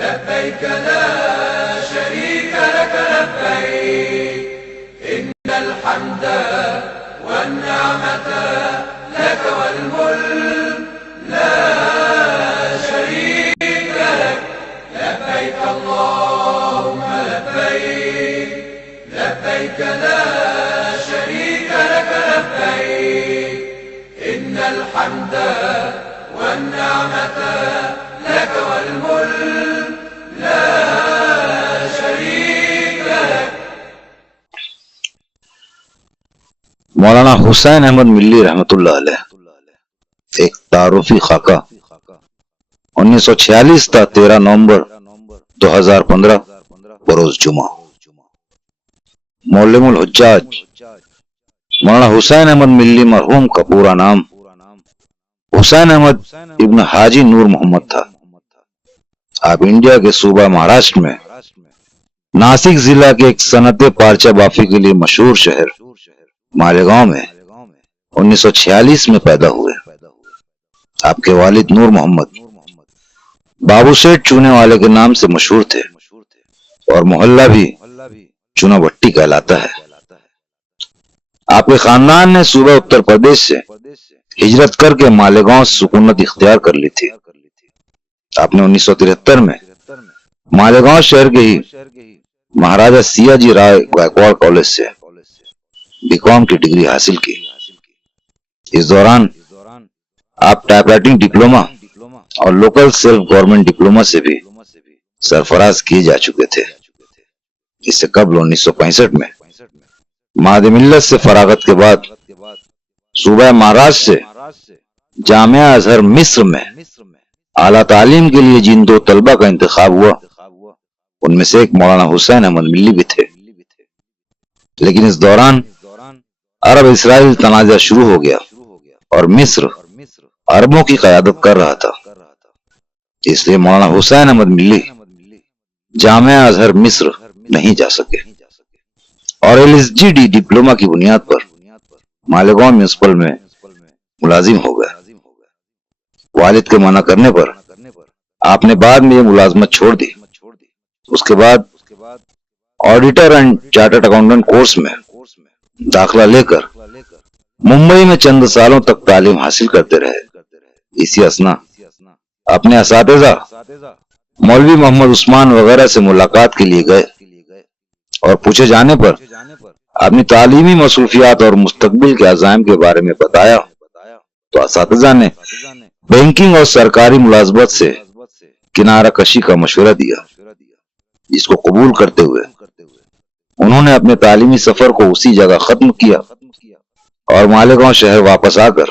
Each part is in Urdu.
لبيك لا شريك لك لبيك إن الحمد والنعمة لك والملك لا شريك لك لبيك اللهم لبيك لبيك لا شريك لك لبيك إن الحمد والنعمة لك والملك لا شريك لك۔ مولانا حسین احمد ملی رحمت اللہ علیہ ایک تعارفی خاکہ 1946 تا 13 نومبر 2015 بروز جمعہ۔ معلم الحجاج مولانا حسین احمد ملی مرحوم کا پورا نام حسین احمد ابن حاجی نور محمد تھا۔ آپ انڈیا کے صوبہ مہاراشٹر میں ناسک ضلع کے ایک صنعت پارچہ بافی کے لیے مشہور شہر مالیگاؤں میں 1946 میں پیدا ہوئے۔ آپ کے والد نور محمد بابو سیٹ چونے والے کے نام سے مشہور تھے اور محلہ بھی چونا بھٹی کہلاتا ہے۔ آپ کے خاندان نے صوبہ اتر پردیش سے ہجرت کر کے مالیگاؤں سکونت اختیار کر لی تھی۔ آپ نے 1973 میں مالیگاؤں شہر کے ہی مہاراجہ سیا جی رائے گائیکواڑ کالج سے بی.کام کی ڈگری حاصل کی۔ اس دوران آپ ٹائپ رائٹنگ ڈپلومہ اور لوکل سیلف گورنمنٹ ڈپلومہ سے بھی سرفراز کیے جا چکے تھے۔ اس سے قبل 1965 میں مہد ملت سے فراغت کے بعد صوبہ مہاراشٹر سے جامعہ ازہر مصر میں اعلیٰ تعلیم کے لیے جن دو طلبہ کا انتخاب ہوا ان میں سے ایک مولانا حسین احمد ملی بھی تھے، لیکن اس دوران عرب اسرائیل تنازع شروع ہو گیا اور مصر عربوں کی قیادت کر رہا تھا، اس لیے مولانا حسین احمد ملی جامعہ ازہر مصر نہیں جا سکے اور LSGD ڈپلومہ کی بنیاد پر مالیگاؤں میونسپل میں ملازم ہو گئے۔ والد کے منع کرنے پر آپ نے بعد میں یہ ملازمت چھوڑ دی۔ اس کے بعد auditor and chartered accountant course میں داخلہ لے کر ممبئی میں چند سالوں تک تعلیم حاصل کرتے رہے۔ اسی اثنا اپنے اساتذہ مولوی محمد عثمان وغیرہ سے ملاقات کے لیے گئے اور پوچھے جانے پر اپنی تعلیمی مصروفیات اور مستقبل کے عزائم کے بارے میں بتایا تو اساتذہ نے بینکنگ اور سرکاری ملازمت سے کنارہ کشی کا مشورہ دیا، جس کو قبول کرتے ہوئے انہوں نے اپنے تعلیمی سفر کو اسی جگہ ختم کیا اور مالیگاؤں شہر واپس آ کر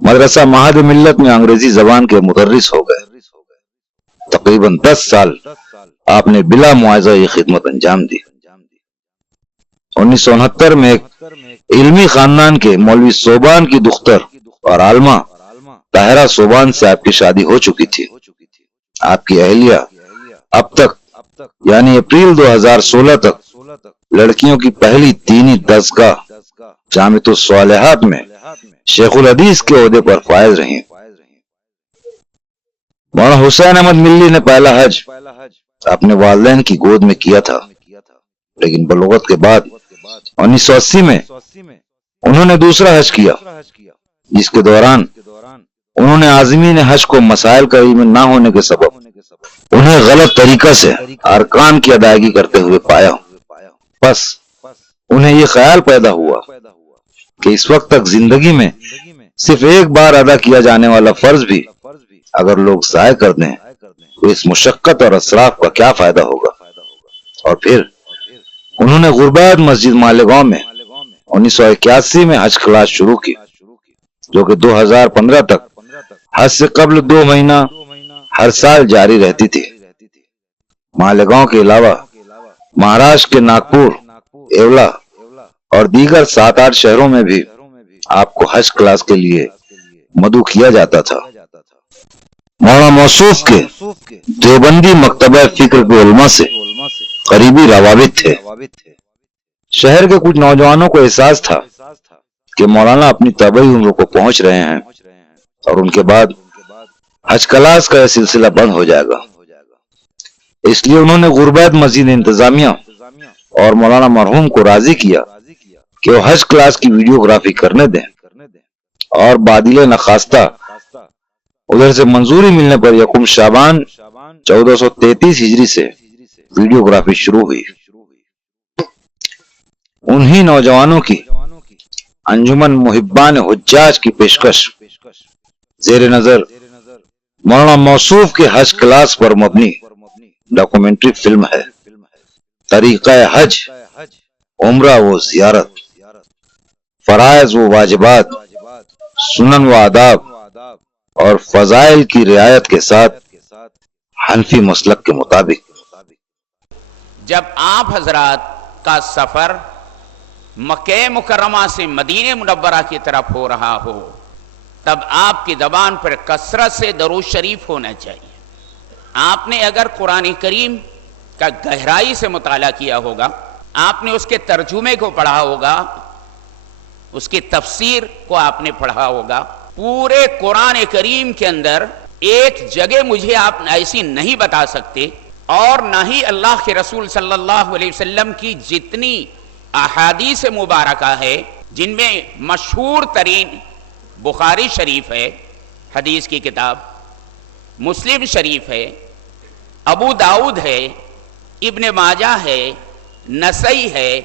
مدرسہ مہد ملت میں انگریزی زبان کے مدرس ہو گئے۔ تقریباً 10 سال آپ نے بلا معاوضہ یہ خدمت انجام دی۔ 1969 میں ایک علمی خاندان کے مولوی صوبان کی دختر اور عالمہ طاہرہ صوبان سے آپ کی شادی ہو چکی تھی۔ آپ کی اہلیہ اب تک یعنی اپریل 2016 تک لڑکیوں کی پہلی دینی دستگاہ جامعۃ الصالحات میں شیخ الحدیث کے عہدے پر فائز رہی۔ مولانا حسین احمد ملی نے پہلا حج اپنے والدین کی گود میں کیا تھا، لیکن بلوغت کے بعد 1980 میں انہوں نے دوسرا حج کیا، جس کے دوران انہوں نے عازمین حج کو مسائل کا علم نہ ہونے کے سبب انہیں غلط طریقہ سے ارکان کی ادائیگی کرتے ہوئے پایا۔ بس انہیں یہ خیال پیدا ہوا کہ اس وقت تک زندگی میں صرف ایک بار ادا کیا جانے والا فرض بھی اگر لوگ ضائع کر دیں تو اس مشقت اور اسراف کا کیا فائدہ ہوگا۔ اور پھر انہوں نے غربات مسجد مالیگاؤں میں 1981 میں حج کلاس شروع کی، جو کہ 2015 تک حج سے قبل 2 مہینہ ہر سال جاری رہتی تھی۔ مالیگاؤں کے علاوہ مہاراشٹر کے ناگپور، ایولا اور دیگر 7-8 شہروں میں بھی آپ کو حج کلاس کے لیے مدعو کیا جاتا تھا۔ مولانا موصوف کے دیوبندی مکتبہ فکر کے علماء سے قریبی روابط تھے۔ شہر کے کچھ نوجوانوں کو احساس تھا کہ مولانا اپنی طبعی عمر کو پہنچ رہے ہیں اور ان کے بعد حج کلاس کا یہ سلسلہ بند ہو جائے گا، اس لیے انہوں نے غربت مسجد انتظامیہ اور مولانا مرحوم کو راضی کیا کہ وہ حج کلاس کی ویڈیوگرافی کرنے دیں، اور بادل نخواستہ ادھر سے منظوری ملنے پر یکم شعبان 1433 ہجری سے ویڈیوگرافی شروع ہوئی۔ انہی نوجوانوں کی انجمن محبان حجاج کی پیشکش زیر نظر مولانا موصوف کے حج کلاس پر مبنی ڈاکومنٹری فلم ہے طریقہ حج، عمرہ و زیارت، فرائض و واجبات، سنن و آداب اور فضائل کی رعایت کے ساتھ حنفی مسلک کے مطابق۔ جب آپ حضرات کا سفر مکہ مکرمہ سے مدینہ منورہ کی طرف ہو رہا ہو، تب آپ کی زبان پر کثرت سے درود شریف ہونا چاہیے۔ آپ نے اگر قرآن کریم کا گہرائی سے مطالعہ کیا ہوگا، آپ نے اس کے ترجمے کو پڑھا ہوگا، اس کی تفسیر کو آپ نے پڑھا ہوگا، پورے قرآن کریم کے اندر ایک جگہ مجھے آپ ایسی نہیں بتا سکتے، اور نہ ہی اللہ کے رسول صلی اللہ علیہ وسلم کی جتنی احادیث مبارکہ ہے، جن میں مشہور ترین بخاری شریف ہے حدیث کی کتاب، مسلم شریف ہے، ابو داؤد ہے، ابن ماجہ ہے، نسائی ہے،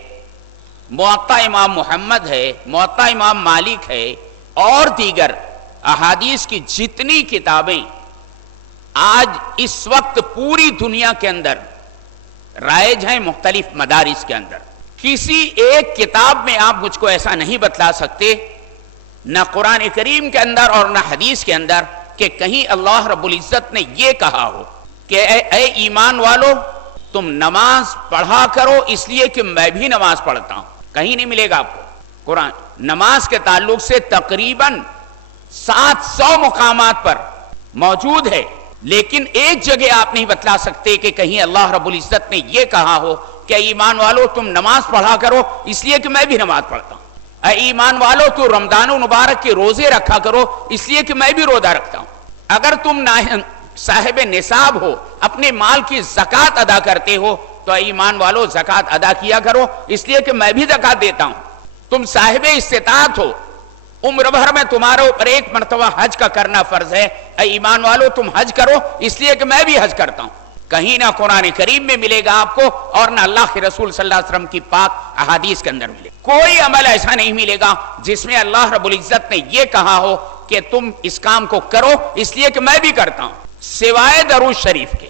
موطا امام محمد ہے، موطا امام مالک ہے، اور دیگر احادیث کی جتنی کتابیں آج اس وقت پوری دنیا کے اندر رائج ہیں مختلف مدارس کے اندر، کسی ایک کتاب میں آپ مجھ کو ایسا نہیں بتلا سکتے، نہ قرآن کریم کے اندر اور نہ حدیث کے اندر، کہ کہیں اللہ رب العزت نے یہ کہا ہو کہ اے ایمان والو تم نماز پڑھا کرو اس لیے کہ میں بھی نماز پڑھتا ہوں۔ کہیں نہیں ملے گا آپ کو۔ قرآن نماز کے تعلق سے تقریباً 700 مقامات پر موجود ہے، لیکن ایک جگہ آپ نہیں بتلا سکتے کہ کہیں اللہ رب العزت نے یہ کہا ہو کہ ایمان والو تم نماز پڑھا کرو اس لیے کہ میں بھی نماز پڑھتا ہوں، اے ایمان والو تو رمضان مبارک کے روزے رکھا کرو اس لیے کہ میں بھی روزہ رکھتا ہوں، اگر تم صاحب نصاب ہو اپنے مال کی زکوٰۃ ادا کرتے ہو تو اے ایمان والو زکوٰۃ ادا کیا کرو اس لیے کہ میں بھی زکوٰۃ دیتا ہوں، تم صاحب استطاعت ہو عمر بھر میں تمہارے اوپر ایک مرتبہ حج کا کرنا فرض ہے، اے ایمان والو تم حج کرو اس لیے کہ میں بھی حج کرتا ہوں۔ کہیں نہ قرآن کریم میں ملے گا آپ کو اور نہ اللہ کے رسول صلی اللہ علیہ وسلم کی پاک احادیث کے اندر ملے گا۔ کوئی عمل ایسا نہیں ملے گا جس میں اللہ رب العزت نے یہ کہا ہو کہ تم اس کام کو کرو اس لیے کہ میں بھی کرتا ہوں، سوائے درود شریف کے۔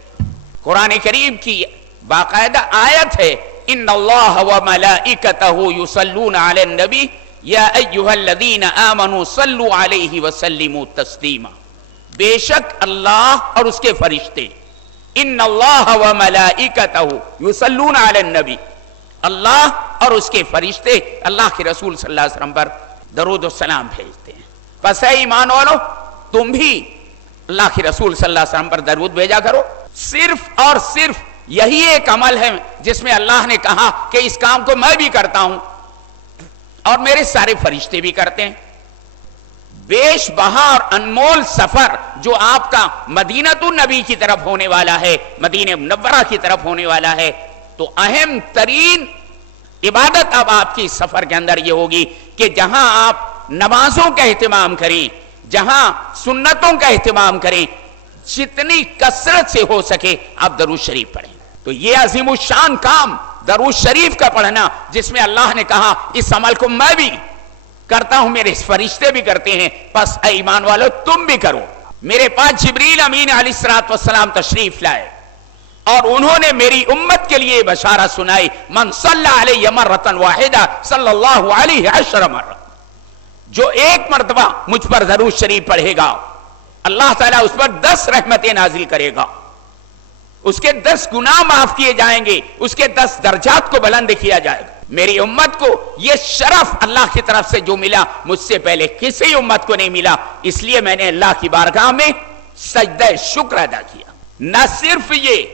قرآن کریم کی باقاعدہ آیت ہے ان اللہ وملائکتہ یصلون علی النبی یا ایھا الذین آمنوا صلوا علیہ وسلموا تسلیما، بے شک اللہ اور اس کے فرشتے، ان اللہ وملائکتہ یصلون علی النبی، اللہ اور اس کے فرشتے اللہ کے رسول صلی اللہ علیہ وسلم پر درود و سلام بھیجتے ہیں، پس اے ایمان والو تم بھی اللہ کے رسول صلی اللہ علیہ وسلم پر درود بھیجا کرو۔ صرف اور صرف یہی ایک عمل ہے جس میں اللہ نے کہا کہ اس کام کو میں بھی کرتا ہوں اور میرے سارے فرشتے بھی کرتے ہیں۔ بیش بہا اور انمول سفر جو آپ کا مدینہ النبی کی طرف ہونے والا ہے، مدینہ منورہ کی طرف ہونے والا ہے، تو اہم ترین عبادت اب آپ کی سفر کے اندر یہ ہوگی کہ جہاں آپ نمازوں کا اہتمام کریں، جہاں سنتوں کا اہتمام کریں، جتنی کثرت سے ہو سکے آپ درود شریف پڑھیں۔ تو یہ عظیم الشان کام درود شریف کا پڑھنا، جس میں اللہ نے کہا اس عمل کو میں بھی کرتا ہوں، میرے فرشتے بھی کرتے ہیں، پس اے ایمان والو تم بھی کرو۔ میرے پاس جبریل امین علیہ السلام تشریف لائے اور انہوں نے میری امت کے لیے بشارت سنائی، من صلی علیہ مرۃ واحدہ صلی اللہ علیہ عشر مرہ، جو ایک مرتبہ مجھ پر درود شریف پڑھے گا اللہ تعالیٰ اس پر 10 رحمتیں نازل کرے گا۔ اس کے 10 گناہ معاف کیے جائیں گے، اس کے 10 درجات کو بلند کیا جائے گا۔ میری امت کو یہ شرف اللہ کی طرف سے جو ملا، مجھ سے پہلے کسی امت کو نہیں ملا، اس لیے میں نے اللہ کی بارگاہ میں سجدہ شکر ادا کیا۔ نہ صرف یہ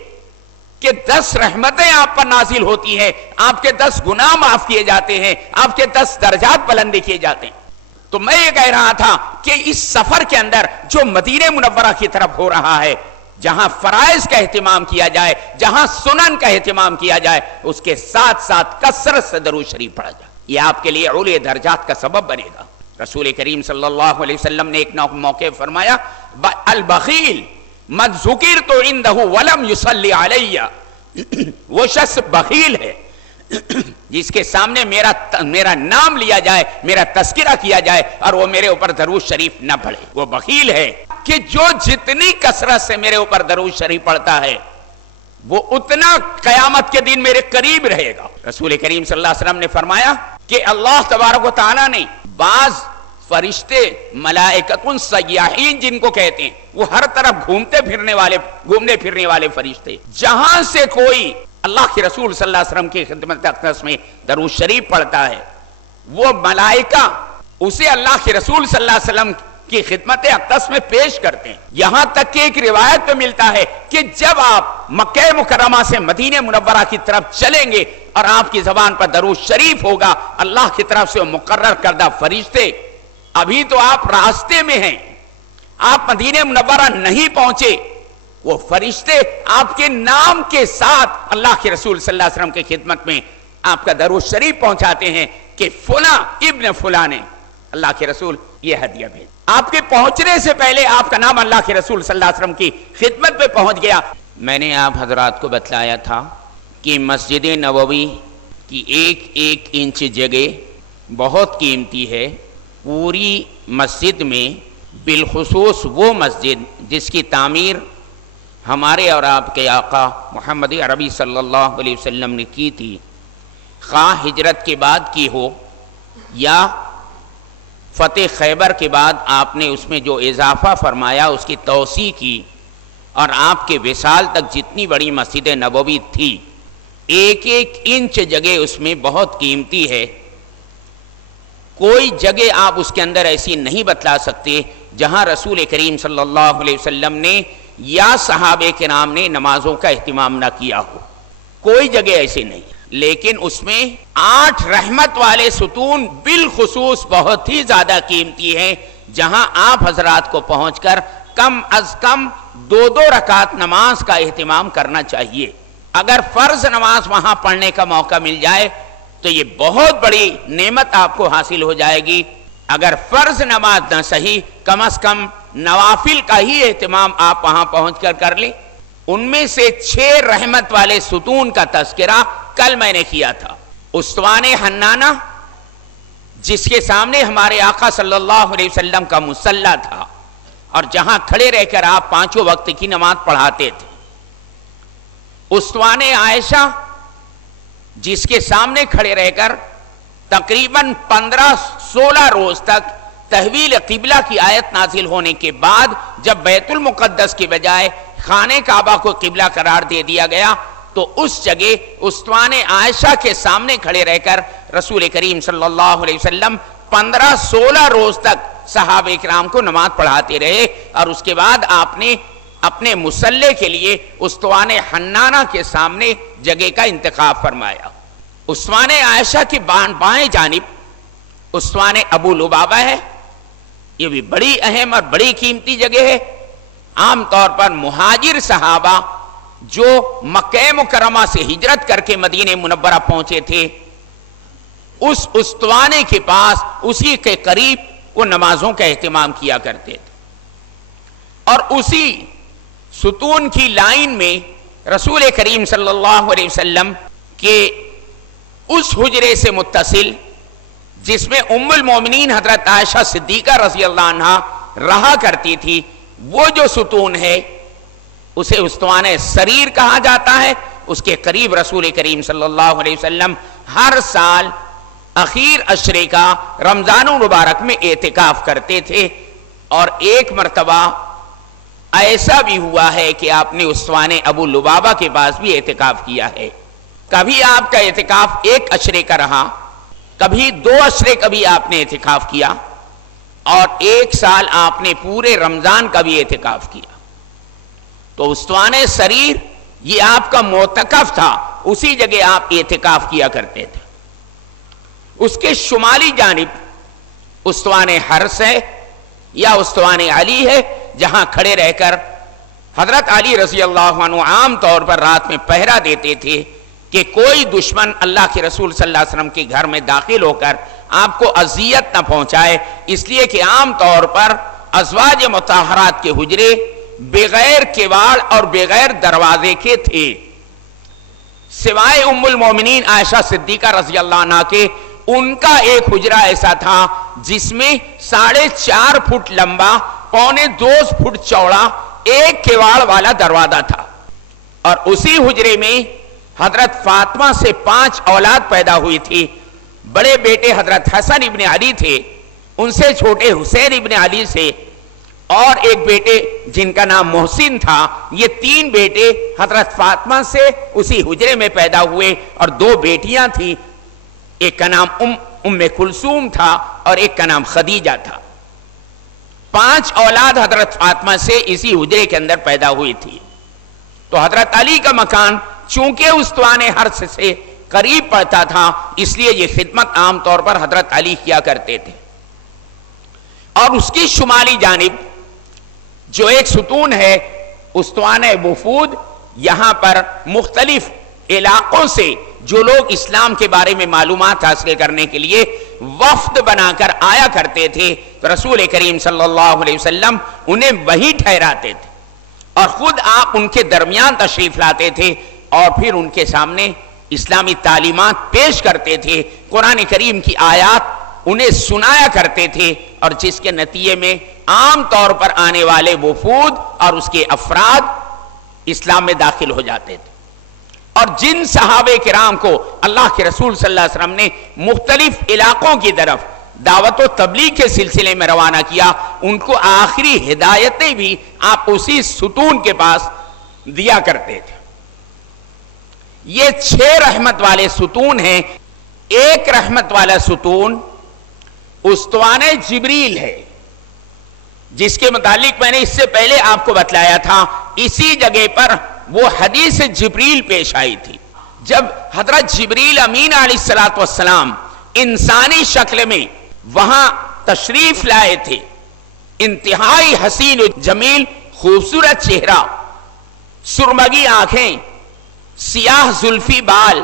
کہ 10 رحمتیں آپ پر نازل ہوتی ہیں، آپ کے 10 گناہ معاف کیے جاتے ہیں، آپ کے 10 درجات بلند کیے جاتے ہیں۔ تو میں یہ کہہ رہا تھا کہ اس سفر کے اندر جو مدینہ منورہ کی طرف ہو رہا ہے، جہاں فرائض کا اہتمام کیا جائے، جہاں سنن کا اہتمام کیا جائے، اس کے ساتھ ساتھ کثرت سے درود شریف پڑھا جائے، یہ آپ کے لیے علی درجات کا سبب بنے گا۔ رسول کریم صلی اللہ علیہ وسلم نے ایک موقع فرمایا، البخیل من ذکرت عنده ولم يصلی علی، وہ شخص بخیل ہے جس کے سامنے میرا نام لیا جائے، میرا تذکرہ کیا جائے اور وہ میرے اوپر درود شریف نہ پڑھے۔ وہ بخیل ہے کہ جو جتنی کثرت سے میرے اوپر درود شریف پڑھتا ہے وہ اتنا قیامت کے دن میرے قریب رہے گا۔ رسول کریم صلی اللہ علیہ وسلم نے فرمایا کہ اللہ تبارک و تعالیٰ نے بعض فرشتے، ملائکۃ سیاحین جن کو کہتے ہیں، وہ ہر طرف گھومنے پھرنے والے فرشتے، جہاں سے کوئی اللہ کے رسول صلی اللہ علیہ وسلم کی خدمت اقدس میں درود شریف پڑھتا ہے، وہ ملائکہ اسے اللہ کے رسول صلی اللہ علیہ وسلم کی خدمت اقدس میں پیش کرتے ہیں۔ یہاں تک کہ ایک روایت میں ملتا ہے کہ جب آپ مکہ مکرمہ سے مدینہ منورہ کی طرف چلیں گے اور آپ کی زبان پر درود شریف ہوگا، اللہ کی طرف سے مقرر کردہ فرشتے، ابھی تو آپ راستے میں ہیں، آپ مدینہ منورہ نہیں پہنچے، وہ فرشتے آپ کے نام کے ساتھ اللہ کے رسول صلی اللہ علیہ وسلم کی خدمت میں آپ کا درود شریف پہنچاتے ہیں کہ فلاں ابن فلاں نے اللہ کے رسول یہ ہدیہ بھیج۔ آپ کے پہنچنے سے پہلے آپ کا نام اللہ کے رسول صلی اللہ علیہ وسلم کی خدمت میں پہنچ گیا۔ میں نے آپ حضرات کو بتلایا تھا کہ مسجد نبوی کی ایک ایک انچ جگہ بہت قیمتی ہے۔ پوری مسجد میں، بالخصوص وہ مسجد جس کی تعمیر ہمارے اور آپ کے آقا محمد عربی صلی اللہ علیہ وسلم نے کی تھی، خواہ ہجرت کے بعد کی ہو یا فتح خیبر کے بعد آپ نے اس میں جو اضافہ فرمایا، اس کی توسیع کی، اور آپ کے وصال تک جتنی بڑی مسجد نبوی تھی، ایک ایک انچ جگہ اس میں بہت قیمتی ہے۔ کوئی جگہ آپ اس کے اندر ایسی نہیں بتلا سکتے جہاں رسول کریم صلی اللہ علیہ وسلم نے یا صحابہ کرام نے نمازوں کا اہتمام نہ کیا ہو، کوئی جگہ ایسی نہیں۔ لیکن اس میں 8 رحمت والے ستون بالخصوص بہت ہی زیادہ قیمتی ہیں، جہاں آپ حضرات کو پہنچ کر کم از کم 2 رکعت نماز کا اہتمام کرنا چاہیے۔ اگر فرض نماز وہاں پڑھنے کا موقع مل جائے تو یہ بہت بڑی نعمت آپ کو حاصل ہو جائے گی۔ اگر فرض نماز نہ صحیح، کم از کم نوافل کا ہی اہتمام آپ وہاں پہنچ کر لیں۔ ان میں سے 6 رحمت والے ستون کا تذکرہ کل میں نے کیا تھا۔ استوان حنانہ جس کے سامنے ہمارے آقا صلی اللہ علیہ وسلم کا مصلی تھا اور جہاں کھڑے رہ کر آپ 5 وقت کی نماز پڑھاتے تھے۔ استوان عائشہ جس کے سامنے کھڑے رہ کر تقریباً 15-16 روز تک تحویل قبلہ کی آیت نازل ہونے کے بعد جب بیت المقدس کی بجائے خانہ کعبہ کو قبلہ قرار دے دیا گیا تو اس جگہ استوان عائشہ کے سامنے کھڑے رہ کر رسول کریم صلی اللہ علیہ وسلم 15-16 روز تک صحابہ کرام کو نماز پڑھاتے رہے، اور اس کے بعد آپ نے اپنے مصلی کے لیے استوان حنانہ کے سامنے جگہ کا انتخاب فرمایا۔ استوان عائشہ کی بائیں جانب استوان ابو لبابہ ہے، یہ بھی بڑی اہم اور بڑی قیمتی جگہ ہے۔ عام طور پر مہاجر صحابہ جو مکہ مکرمہ سے ہجرت کر کے مدینہ منورہ پہنچے تھے، اس استوانے کے پاس، اسی کے قریب وہ نمازوں کا اہتمام کیا کرتے تھے، اور اسی ستون کی لائن میں رسول کریم صلی اللہ علیہ وسلم کے اس حجرے سے متصل جس میں ام المومنین حضرت عائشہ صدیقہ رضی اللہ عنہا رہا کرتی تھی، وہ جو ستون ہے اسے استوان سریر کہا جاتا ہے۔ اس کے قریب رسول کریم صلی اللہ علیہ وسلم ہر سال اخیر عشرے کا رمضان المبارک میں اعتکاف کرتے تھے، اور ایک مرتبہ ایسا بھی ہوا ہے کہ آپ نے استوان ابو لبابہ کے پاس بھی اعتکاف کیا ہے. کبھی آپ کا اعتکاف 1 عشرے کا رہا، کبھی 2 عشرے کا بھی آپ نے اعتکاف کیا، اور 1 سال آپ نے پورے رمضان کا بھی اعتکاف کیا. تو استوان سریر یہ آپ کا معتکف تھا، اسی جگہ آپ اعتکاف کیا کرتے تھے. اس کے شمالی جانب استوان حرس ہے یا استوان علی ہے، جہاں کھڑے رہ کر حضرت علی رضی اللہ عنہ عام طور پر رات میں پہرا دیتے تھے کہ کوئی دشمن اللہ کے رسول صلی اللہ علیہ وسلم کے گھر میں داخل ہو کر آپ کو اذیت نہ پہنچائے، اس لیے کہ عام طور پر ازواج مطہرات کے حجرے بغیر کواڑ اور بغیر دروازے کے تھے، سوائے ام المومنین عائشہ صدیقہ رضی اللہ عنہ کے. ان کا ایک حجرہ ایسا تھا جس میں 4.5 فٹ لمبا، 1.25 فٹ چوڑا 1 کواڑ والا دروازہ تھا. اور اسی حجرے میں حضرت فاطمہ سے 5 اولاد پیدا ہوئی تھی. بڑے بیٹے حضرت حسن ابن علی تھے، ان سے چھوٹے حسین ابن علی سے، اور ایک بیٹے جن کا نام محسن تھا. یہ 3 بیٹے حضرت فاطمہ سے اسی حجرے میں پیدا ہوئے، اور 2 بیٹیاں تھیں، ایک کا نام ام کلثوم تھا اور ایک کا نام خدیجہ تھا. 5 اولاد حضرت فاطمہ سے اسی حجرے کے اندر پیدا ہوئی تھی. تو حضرت علی کا مکان چونکہ استوان حرس سے قریب پڑتا تھا، اس لیے یہ خدمت عام طور پر حضرت علی کیا کرتے تھے. اور اس کی شمالی جانب جو ایک ستون ہے استوان وفود، یہاں پر مختلف علاقوں سے جو لوگ اسلام کے بارے میں معلومات حاصل کرنے کے لیے وفد بنا کر آیا کرتے تھے، تو رسول کریم صلی اللہ علیہ وسلم انہیں وہی ٹھہراتے تھے، اور خود آپ ان کے درمیان تشریف لاتے تھے، اور پھر ان کے سامنے اسلامی تعلیمات پیش کرتے تھے، قرآن کریم کی آیات انہیں سنایا کرتے تھے، اور جس کے نتیجے میں عام طور پر آنے والے وفود اور اس کے افراد اسلام میں داخل ہو جاتے تھے. اور جن صحابہ کرام کو اللہ کے رسول صلی اللہ علیہ وسلم نے مختلف علاقوں کی طرف دعوت و تبلیغ کے سلسلے میں روانہ کیا، ان کو آخری ہدایتیں بھی آپ اسی ستون کے پاس دیا کرتے تھے. یہ 6 رحمت والے ستون ہیں. ایک رحمت والا ستون استوان جبریل ہے، جس کے متعلق میں نے اس سے پہلے آپ کو بتلایا تھا. اسی جگہ پر وہ حدیث جبریل پیش آئی تھی، جب حضرت جبریل امین علیہ السلام انسانی شکل میں وہاں تشریف لائے تھے. انتہائی حسین و جمیل خوبصورت چہرہ، سرمگی آنکھیں، سیاہ زلفی بال،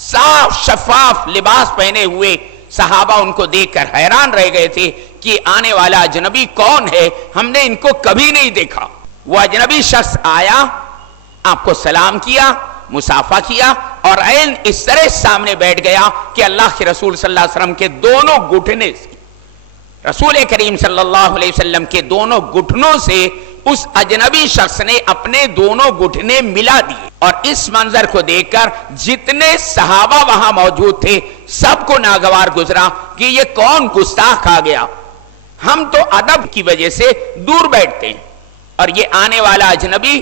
صاف شفاف لباس پہنے ہوئے. صحابہ ان کو دیکھ کر حیران رہ گئے تھے کہ آنے والا اجنبی کون ہے، ہم نے ان کو کبھی نہیں دیکھا. وہ اجنبی شخص آیا، آپ کو سلام کیا، مصافحہ کیا، اور عین اس طرح سامنے بیٹھ گیا کہ اللہ کے رسول صلی اللہ علیہ وسلم کے دونوں گھٹنے سے، رسول کریم صلی اللہ علیہ وسلم کے دونوں گھٹنوں سے اس اجنبی شخص نے اپنے دونوں گھٹنے ملا دیے. اور اس منظر کو دیکھ کر جتنے صحابہ وہاں موجود تھے سب کو ناگوار گزرا کہ یہ کون گستاخ آ گیا. ہم تو ادب کی وجہ سے دور بیٹھتے ہیں، اور یہ آنے والا اجنبی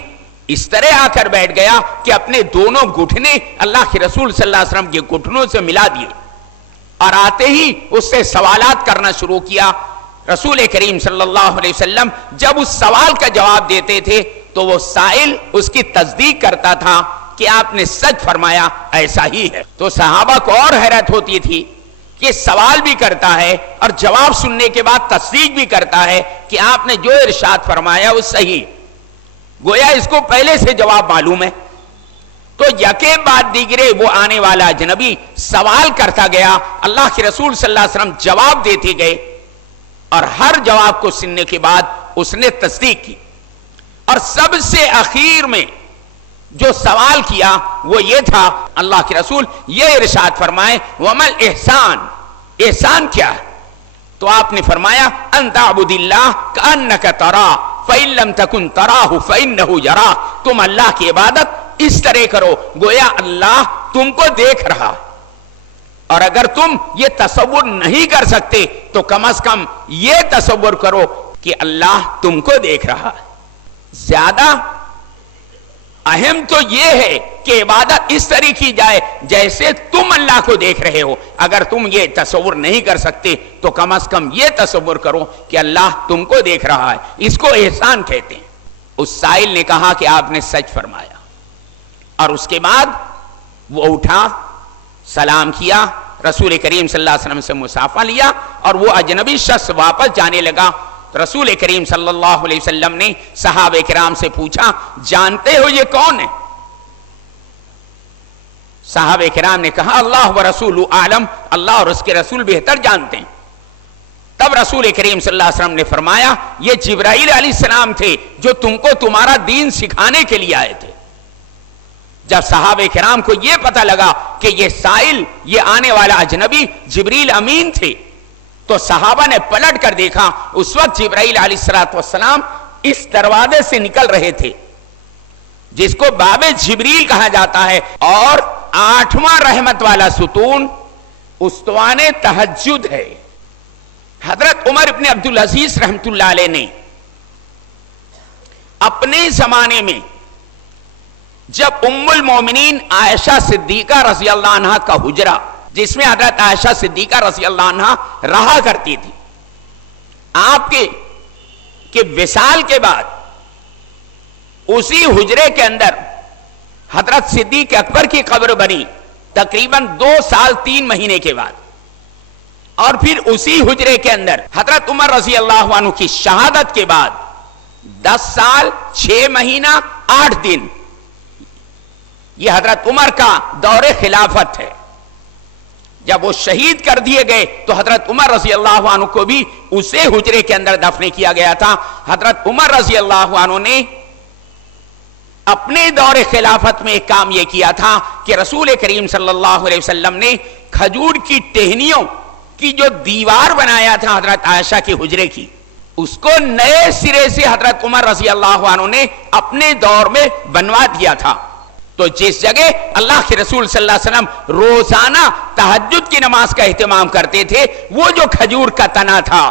اس طرح آ کر بیٹھ گیا کہ اپنے دونوں گھٹنے اللہ کے رسول صلی اللہ علیہ وسلم کے گھٹنوں سے ملا دیے، اور آتے ہی اس سے سوالات کرنا شروع کیا. رسول کریم صلی اللہ علیہ وسلم جب اس سوال کا جواب دیتے تھے تو وہ سائل اس کی تصدیق کرتا تھا کہ آپ نے سچ فرمایا، ایسا ہی ہے. تو صحابہ کو اور حیرت ہوتی تھی کہ سوال بھی کرتا ہے اور جواب سننے کے بعد تصدیق بھی کرتا ہے کہ آپ نے جو ارشاد فرمایا وہ صحیح، گویا اس کو پہلے سے جواب معلوم ہے. تو یکے بعد دیگرے وہ آنے والا اجنبی سوال کرتا گیا، اللہ کے رسول صلی اللہ علیہ وسلم جواب دیتے گئے، اور ہر جواب کو سننے کے بعد اس نے تصدیق کی. اور سب سے اخیر میں جو سوال کیا وہ یہ تھا، اللہ کے رسول یہ ارشاد فرمائے وَمَا الْإِحْسَانِ، احسان کیا ہے؟ تو آپ نے فرمایا أَن تَعْبُدِ اللَّهَ كَأَنَّكَ تَرَاهُ فَإِن لَّمْ تَكُن تَرَاهُ فَإِنَّهُ يَرَاكَ. تم اللہ کی عبادت اس طرح کرو گویا اللہ تم کو دیکھ رہا، اور اگر تم یہ تصور نہیں کر سکتے تو کم از کم یہ تصور کرو کہ اللہ تم کو دیکھ رہا ہے. زیادہ اہم تو یہ ہے کہ عبادت اس طرح کی جائے جیسے تم اللہ کو دیکھ رہے ہو. اگر تم یہ تصور نہیں کر سکتے تو کم از کم یہ تصور کرو کہ اللہ تم کو دیکھ رہا ہے. اس کو احسان کہتے ہیں. اس سائل نے کہا کہ آپ نے سچ فرمایا. اور اس کے بعد وہ اٹھا, سلام کیا, رسول کریم صلی اللہ علیہ وسلم سے مصافحہ لیا اور وہ اجنبی شخص واپس جانے لگا. رسول کریم صلی اللہ علیہ وسلم نے صحابہ کرام سے پوچھا, جانتے ہو یہ کون ہے؟ صحابہ کرام نے کہا, اللہ و رسول عالم, اللہ اور اس کے رسول بہتر جانتے ہیں. تب رسول کریم صلی اللہ علیہ وسلم نے فرمایا, یہ جبرائیل علیہ السلام تھے جو تم کو تمہارا دین سکھانے کے لیے آئے تھے. جب صحابہ کرام کو یہ پتہ لگا کہ یہ سائل, یہ آنے والا اجنبی جبریل امین تھے, تو صحابہ نے پلٹ کر دیکھا. اس وقت جبرائیل علیہ السلام اس دروازے سے نکل رہے تھے جس کو باب جبریل کہا جاتا ہے. اور 8واں رحمت والا ستون استوان تہجد ہے. حضرت عمر ابن عبدالعزیز رحمت اللہ علیہ نے اپنے زمانے میں جب ام المومنین عائشہ صدیقہ رضی اللہ عنہ کا حجرہ, جس میں حضرت عائشہ صدیقہ رضی اللہ عنہ رہا کرتی تھی, آپ کے وصال کے بعد اسی حجرے کے اندر حضرت صدیق اکبر کی قبر بنی تقریباً 2 سال 3 مہینے کے بعد. اور پھر اسی حجرے کے اندر حضرت عمر رضی اللہ عنہ کی شہادت کے بعد 10 سال 6 مہینہ 8 دن یہ حضرت عمر کا دور خلافت ہے. جب وہ شہید کر دیے گئے تو حضرت عمر رضی اللہ عنہ کو بھی اسے حجرے کے اندر دفن کیا گیا تھا. حضرت عمر رضی اللہ عنہ نے اپنے دور خلافت میں ایک کام یہ کیا تھا کہ رسول کریم صلی اللہ علیہ وسلم نے کھجور کی ٹہنیوں کی جو دیوار بنایا تھا حضرت عائشہ کے حجرے کی, اس کو نئے سرے سے حضرت عمر رضی اللہ عنہ نے اپنے دور میں بنوا دیا تھا. تو جس جگہ اللہ کے رسول صلی اللہ علیہ وسلم روزانہ تہجد کی نماز کا اہتمام کرتے تھے, وہ جو کھجور کا تنا تھا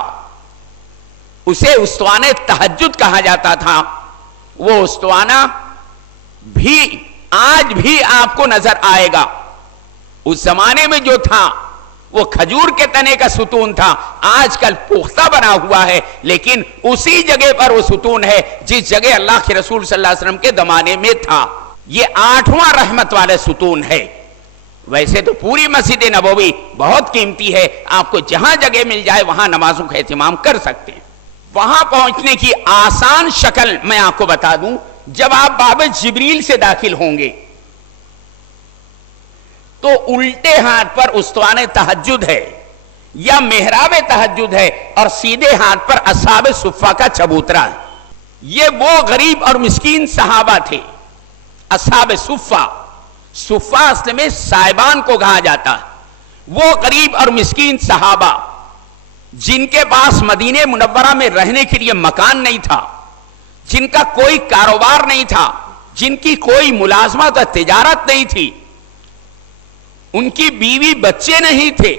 اسے استوانہ تہجد کہا جاتا تھا. وہ استوانہ بھی آج بھی آپ کو نظر آئے گا. اس زمانے میں جو تھا وہ کھجور کے تنے کا ستون تھا, آج کل پختہ بنا ہوا ہے, لیکن اسی جگہ پر وہ ستون ہے جس جگہ اللہ کے رسول صلی اللہ علیہ وسلم کے زمانے میں تھا. یہ 8واں رحمت والے ستون ہے. ویسے تو پوری مسجد نبوی بہت قیمتی ہے, آپ کو جہاں جگہ مل جائے وہاں نمازوں کا اہتمام کر سکتے ہیں. وہاں پہنچنے کی آسان شکل میں آپ کو بتا دوں. جب آپ باب جبریل سے داخل ہوں گے تو الٹے ہاتھ پر استوان تہجد ہے یا محراب تہجد ہے, اور سیدھے ہاتھ پر اصحاب صفہ کا چبوترا ہے. یہ وہ غریب اور مسکین صحابہ تھے اصحاب صفہ. صفہ اصل میں صاحبان کو کہا جاتا ہے. وہ غریب اور مسکین صحابہ جن کے پاس مدینہ منورہ میں رہنے کے لیے مکان نہیں تھا, جن کا کوئی کاروبار نہیں تھا, جن کی کوئی ملازمت اور تجارت نہیں تھی, ان کی بیوی بچے نہیں تھے,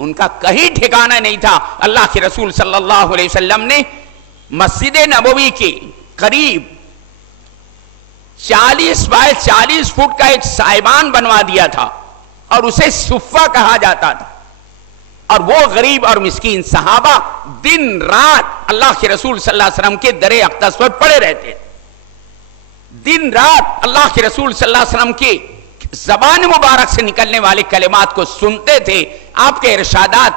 ان کا کہیں ٹھکانہ نہیں تھا. اللہ کے رسول صلی اللہ علیہ وسلم نے مسجد نبوی کے قریب 40 بائی 40 فٹ کا ایک سائبان بنوا دیا تھا اور اسے صفہ کہا جاتا تھا. اور وہ غریب اور مسکین صحابہ دن رات اللہ کے رسول صلی اللہ علیہ وسلم کے در اقدس پر پڑے رہتے. دن رات اللہ کے رسول صلی اللہ علیہ وسلم کی زبان مبارک سے نکلنے والے کلمات کو سنتے تھے, آپ کے ارشادات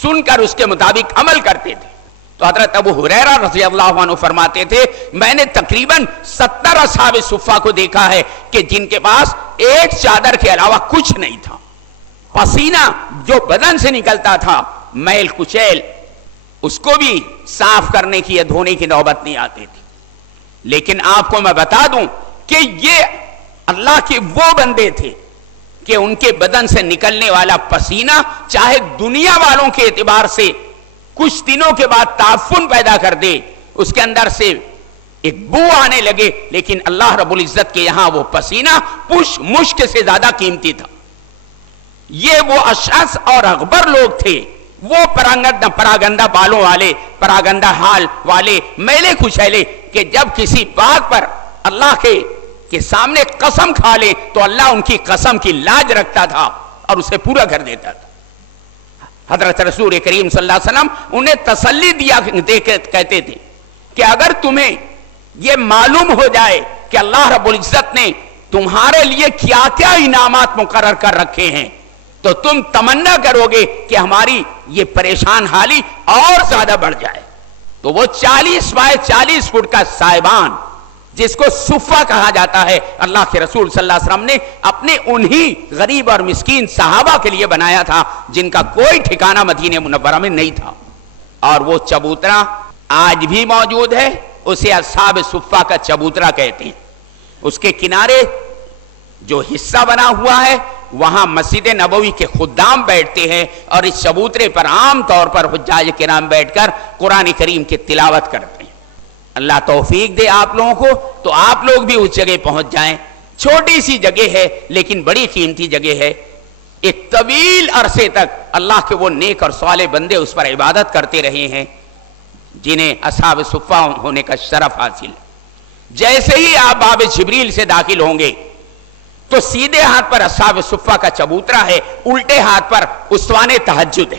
سن کر اس کے مطابق عمل کرتے تھے. تو حضرت ابو ہریرہ رضی اللہ عنہ فرماتے تھے, میں نے تقریباً 70 اصحاب صفہ کو دیکھا ہے کہ جن کے پاس ایک چادر کے علاوہ کچھ نہیں تھا. پسینہ جو بدن سے نکلتا تھا, میل کچیل, اس کو بھی صاف کرنے کی یا دھونے کی نوبت نہیں آتی تھی. لیکن آپ کو میں بتا دوں کہ یہ اللہ کے وہ بندے تھے کہ ان کے بدن سے نکلنے والا پسینہ چاہے دنیا والوں کے اعتبار سے کچھ دنوں کے بعد تعفن پیدا کر دے, اس کے اندر سے ایک بو آنے لگے, لیکن اللہ رب العزت کے یہاں وہ پسینہ مشک سے زیادہ قیمتی تھا. یہ وہ اشعث اور اغبر لوگ تھے وہ پراگندہ بالوں والے, پراگندہ حال والے, میلے کچیلے کہ جب کسی بات پر اللہ کے سامنے قسم کھا لے تو اللہ ان کی قسم کی لاج رکھتا تھا اور اسے پورا کر دیتا تھا. حضرت رسول کریم صلی اللہ علیہ وسلم انہیں تسلی دیا کہتے تھے کہ اگر تمہیں یہ معلوم ہو جائے کہ اللہ رب العزت نے تمہارے لیے کیا کیا انعامات مقرر کر رکھے ہیں تو تم تمنا کرو گے کہ ہماری یہ پریشان حالی اور زیادہ بڑھ جائے. تو وہ 40 بائے 40 فٹ کا سائبان جس کو صفہ کہا جاتا ہے, اللہ کے رسول صلی اللہ علیہ وسلم نے اپنے انہی غریب اور مسکین صحابہ کے لیے بنایا تھا جن کا کوئی ٹھکانہ مدینہ منورہ میں نہیں تھا. اور وہ چبوترا آج بھی موجود ہے, اسے اصحاب صفہ کا چبوترا کہتے ہیں. اس کے کنارے جو حصہ بنا ہوا ہے وہاں مسجد نبوی کے خدام بیٹھتے ہیں اور اس چبوترے پر عام طور پر حجاج کرام بیٹھ کر قرآن کریم کی تلاوت کرتے ہیں. اللہ توفیق دے آپ لوگوں کو تو آپ لوگ بھی اس جگہ پہنچ جائیں. چھوٹی سی جگہ ہے لیکن بڑی قیمتی جگہ ہے. ایک طویل عرصے تک اللہ کے وہ نیک اور صالح بندے اس پر عبادت کرتے رہے ہیں جنہیں اصحاب صفہ ہونے کا شرف حاصل. جیسے ہی آپ باب جبریل سے داخل ہوں گے تو سیدھے ہاتھ پر اصحاب صفہ کا چبوترا ہے, الٹے ہاتھ پر استوان تہجد ہے,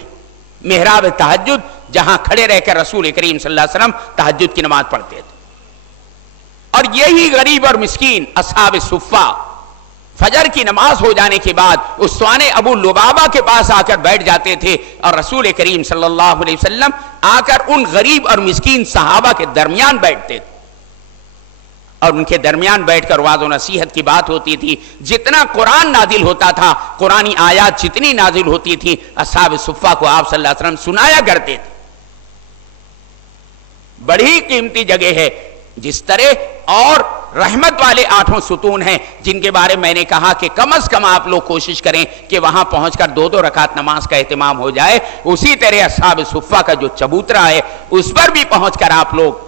محراب تہجد, جہاں کھڑے رہ کر رسول کریم صلی اللہ علیہ وسلم تہجد کی نماز پڑھتے تھے. اور یہی غریب اور مسکین اصحاب صفہ فجر کی نماز ہو جانے کے بعد استوان ابو لبابہ کے پاس آ کر بیٹھ جاتے تھے اور رسول کریم صلی اللہ علیہ وسلم آ کر ان غریب اور مسکین صحابہ کے درمیان بیٹھتے تھے اور ان کے درمیان بیٹھ کر وعظ و نصیحت کی بات ہوتی تھی. جتنا قرآن نازل ہوتا تھا, قرآنی آیات جتنی نازل ہوتی تھی, اصحاب صفہ کو آپ صلی اللہ علیہ وسلم سنایا کرتے تھے. بڑی قیمتی جگہ ہے. جس طرح اور رحمت والے 8 ستون ہیں جن کے بارے میں نے کہا کہ کم از کم آپ لوگ کوشش کریں کہ وہاں پہنچ کر 2 رکعت نماز کا اہتمام ہو جائے, اسی طرح اصحاب صفہ کا جو چبوترا ہے اس پر بھی پہنچ کر آپ لوگ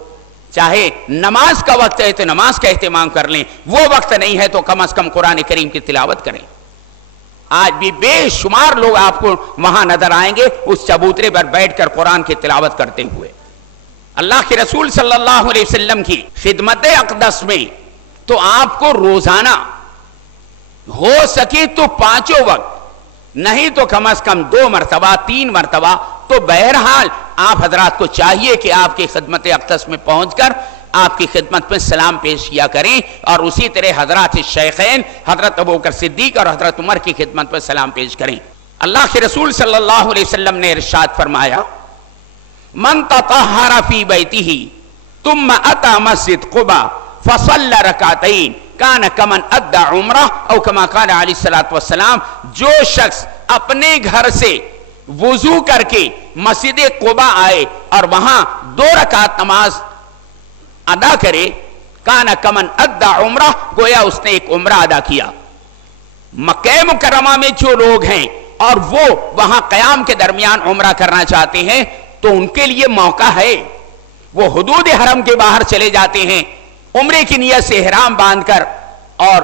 چاہے نماز کا وقت ہے تو نماز کا اہتمام کر لیں, وہ وقت نہیں ہے تو کم از کم قرآن کریم کی تلاوت کریں. آج بھی بے شمار لوگ آپ کو وہاں نظر آئیں گے اس چبوترے پر بیٹھ کر قرآن کی تلاوت کرتے ہوئے. اللہ کے رسول صلی اللہ علیہ وسلم کی خدمت اقدس میں تو آپ کو روزانہ ہو سکے تو 5 وقت, نہیں تو کم از کم 2 مرتبہ 3 مرتبہ, تو بہرحال آپ حضرات کو چاہیے کہ آپ کی خدمت اقدس میں پہنچ کر آپ کی خدمت میں سلام پیش کیا کریں, اور اسی طرح حضرات شیخین حضرت ابوبکر صدیق اور حضرت عمر کی خدمت میں سلام پیش کریں. اللہ کے رسول صلی اللہ علیہ وسلم نے ارشاد فرمایا, من تطہر فی بیتہ ثم اتى مسجد قباء فصلى رکعتین کان کمن ادى عمرہ او کما قال علیہ الصلوۃ والسلام, جو شخص اپنے گھر سے وضو کر کے مسجد قباء آئے اور وہاں 2 رکعت نماز ادا کرے, کان کمن ادى عمرہ, گویا اس نے ایک عمرہ ادا کیا. مکہ مکرمہ میں جو لوگ ہیں اور وہ وہاں قیام کے درمیان عمرہ کرنا چاہتے ہیں تو ان کے لیے موقع ہے, وہ حدود حرم کے باہر چلے جاتے ہیں عمرے کی نیت سے احرام باندھ کر اور